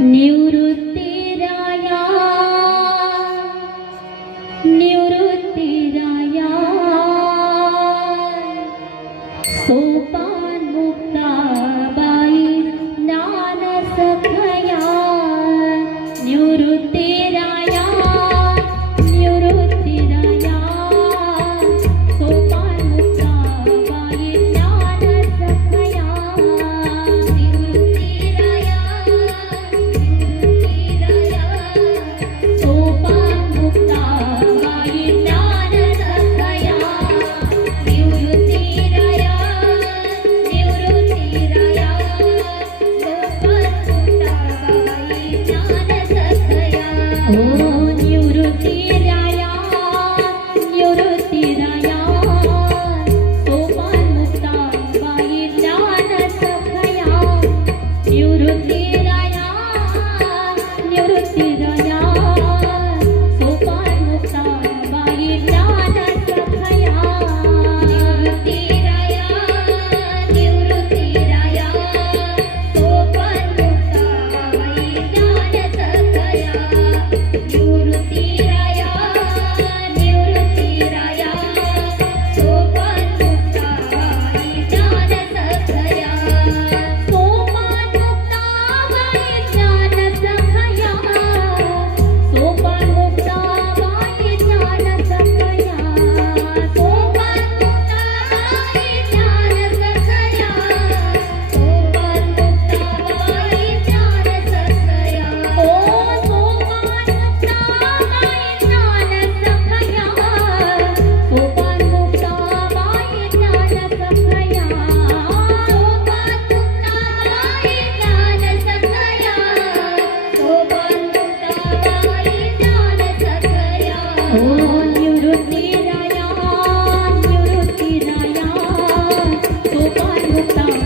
निवृत्तिराया। निवृत्तिराया lloro te Lúc